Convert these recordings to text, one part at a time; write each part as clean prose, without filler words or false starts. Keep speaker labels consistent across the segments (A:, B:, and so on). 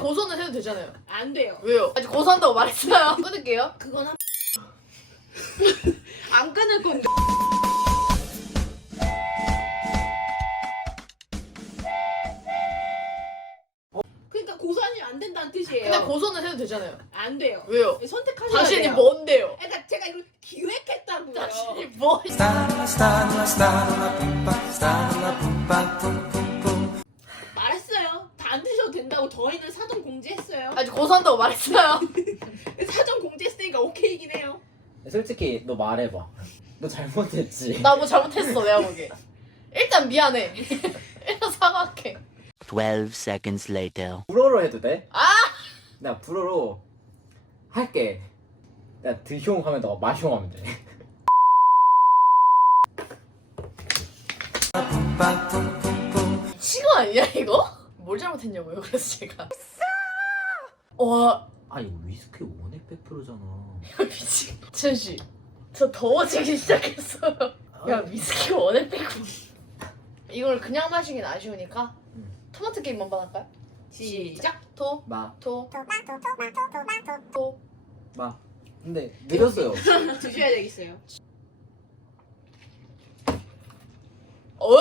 A: 고소는 해도 되잖아요.
B: 안 돼요.
A: 왜요? 아직 고소한다고 말했어요. 끊을게요.
B: 그건 안 끊을 건데. 그러니까 고소하시면 안 된다는 뜻이에요.
A: 근데 고소는 해도 되잖아요.
B: 안 돼요.
A: 왜요?
B: 선택하셔야
A: 당신이
B: 돼요.
A: 뭔데요?
B: 그러니까 제가 이걸 기획했다고요.
A: 당신이 뭐?
B: 말했어요. 다 안 드셔도 된다고 저희는 사전 공지했어요.
A: 아직 고소한다고 말했어요.
B: 사전 공지했으니까 오케이긴 해요.
C: 솔직히 너 말해봐. 너 잘못했지.
A: 나 뭐 잘못했어 내가 보기에. 일단 미안해. 일단 사과할게.
D: 12 seconds later.
C: 불어로 해도 돼?
A: 아!
C: 나 불어로 할게. 나 드숑 하면 너가 마숑 하면 돼.
A: 미친 거 아니야 이거? 뭘 잘못했냐고요? 그래서 제가. 와
C: 아 이거 위스키 원액 100%잖아.
A: 미친. 지현 씨, 저 더워지기 시작했어요. 야 위스키 원액 빼고. 이걸 그냥 마시긴 아쉬우니까 토마토 게임 한번 할까요?
B: 시작.
A: 토.
C: 마. 근데 느렸어요.
B: 드셔야 되겠어요.
A: 어?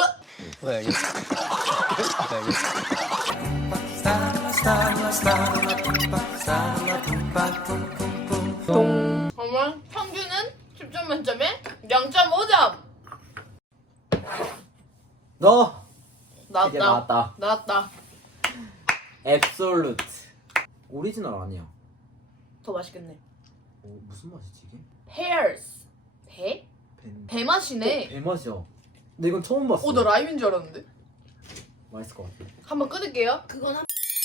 A: 정말 평균은 10점 만점에 0.5점.
C: 너 이제
A: 나왔다.
C: 나왔다.
A: 나왔다.
C: 앱솔루트. 오리지널 아니야.
A: 더 맛있겠네.
C: 무슨 맛이지 이게?
A: Pears. 배?
C: 배.
A: 배 맛이네.
C: 배 맛이야. 근데 이건 처음 봤어.
A: 나 라임인 줄 알았는데.
C: 맛있을 것 같아.
A: 한번 끊을게요.
B: 그건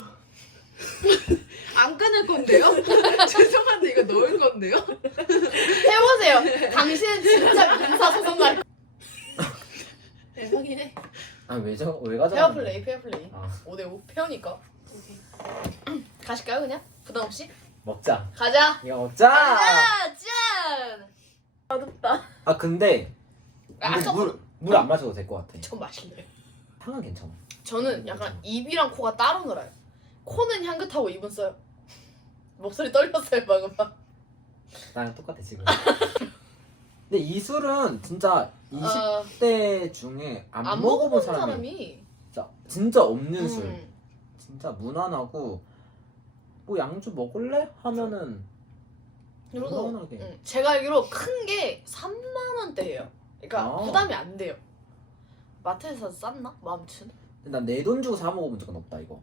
B: 안 끊을 건데요? 죄송한데 이거 넣은 건데요?
A: 해보세요. 당신은 진짜 민사소송가.
B: 네, 확인해.
C: 아왜 가져?
A: 페어 플레이, 페어 플레이.
C: 아
A: 5대5 페어니까. 가실까요 그냥? 부담 없이?
C: 먹자.
A: 가자.
C: 이거 먹자.
A: 가자. 짠. 맛없다.
C: 아 근데
A: 아까
C: 물 안 마셔도 될 것 같아.
A: 전 맛있네요.
C: 향은 괜찮아.
A: 저는 약간 입이랑 코가 따로 놀아요. 코는 향긋하고 입은 써요. 목소리 떨렸어요 방금.
C: 나랑 똑같아 지금. 근데 이 술은 진짜
A: 어,
C: 20대 중에 안
A: 안
C: 먹어본
A: 먹어본
C: 사람이
A: 사람이.
C: 진짜 없는 술.
A: 음.
C: 진짜 무난하고 뭐 양주 먹을래? 하면은
A: 그리고
C: 무난하게.
A: 제가 알기로 큰 게 3만 원대예요. 그러니까
C: 아.
A: 부담이 안 돼요. 마트에서 쌌나? 뭐 아무튼.
C: 난 내 돈 주고 사 먹어본 적은 없다 이거.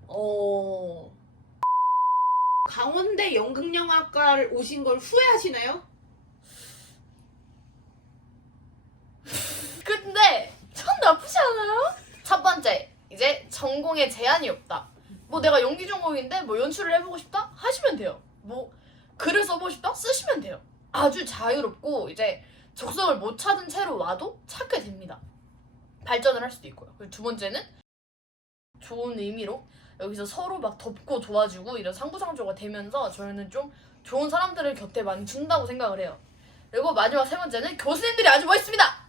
B: 강원대 연극영화과를 오신 걸 후회하시나요?
A: 근데 전 나쁘지 않아요? 첫 번째, 이제 전공에 제한이 없다. 뭐 내가 연기 전공인데 뭐 연출을 해보고 싶다? 하시면 돼요. 뭐 글을 써보고 싶다? 쓰시면 돼요. 아주 자유롭고 이제 적성을 못 찾은 채로 와도 찾게 됩니다. 발전을 할 수도 있고요. 그리고 두 번째는 좋은 의미로 여기서 서로 막 덮고 도와주고 이런 상부상조가 되면서 저희는 좀 좋은 사람들을 곁에 많이 둔다고 생각을 해요. 그리고 마지막 세 번째는 교수님들이 아주 멋있습니다.